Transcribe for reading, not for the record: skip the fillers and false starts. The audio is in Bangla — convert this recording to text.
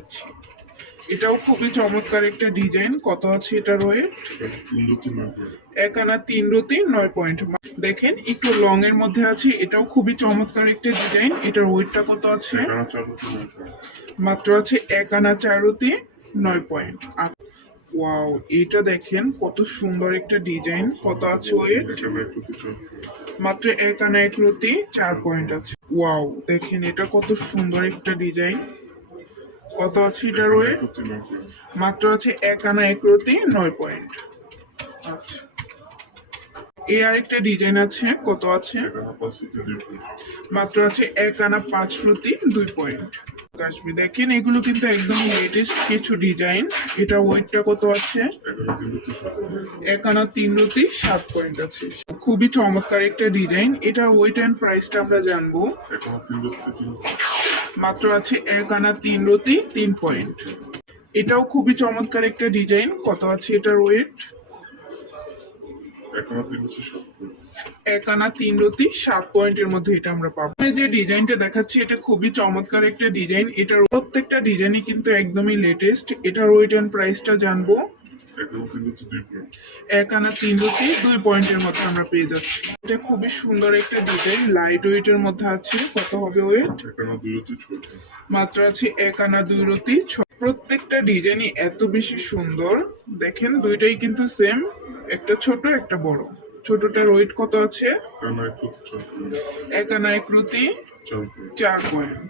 যাচ্ছি। এটাও খুবই চমৎকার একটা ডিজাইন। কত আছে এটার ওয়েট? 1 আনা 3 রতি 9 পয়েন্ট। দেখেন একটু লং এর মধ্যে আছে, এটাও খুবই চমৎকার একটা ডিজাইন। এটার ওয়েটটা কত আছে? মাত্র আছে 1 আনা 4 রতি 9 পয়েন্ট। ওয়াও, এটা দেখেন কত সুন্দর একটা ডিজাইন। কত আছে ওয়েট? মাত্র 1 আনা 1 রতি 4 পয়েন্ট আছে। ওয়াও, দেখেন এটা কত সুন্দর একটা ডিজাইন। কত আছে এটার ওয়েট? মাত্র আছে 1 আনা 1 রতি 9 পয়েন্ট। আচ্ছা, এই আরেকটা ডিজাইন আছে। কত আছে? মাত্র আছে 1 আনা 5 রতি 2 পয়েন্ট। আসবে দেখেন, এগুলো কিন্তু একদম লেটেস্ট কিছু ডিজাইন। এটা ওয়েটটা কত আছে? 1 আনা 3 রতি 7 পয়েন্ট আছে। খুবই চমৎকার একটা ডিজাইন। এটা ওয়েট এন্ড প্রাইসটা আমরা জানবো। মাত্র আছে 1 আনা 3 রতি 3 পয়েন্ট। এটাও খুবই চমৎকার একটা ডিজাইন। কত আছে এটার ওয়েট? 1 আনা 3 রতি 7 পয়েন্টের মধ্যে এটা আমরা পাবো। যে ডিজাইনটা দেখাচ্ছি এটা খুবই চমৎকার একটা ডিজাইন। এটার প্রত্যেকটা ডিজাইনই কিন্তু একদমই লেটেস্ট। এটার ওয়েট এন্ড প্রাইসটা জানবো। 1 আনা 3 রতি 2 পয়েন্টের মধ্যে আমরা পেয়ে যাচ্ছি। এটা খুবই সুন্দর একটা ডিজাইন, লাইট ওয়েটের মধ্যে আছে। কত হবে ওয়েট? মাত্র আছে 1 আনা 2 রতি 6। প্রত্যেকটা ডিজাইনই এত বেশি সুন্দর। দেখেন দুইটাই কিন্তু সেম, একটা ছোট একটা বড়। ছোটটার ওয়েট কত আছে? 1 আনা 1 রতি 4 পয়েন্ট।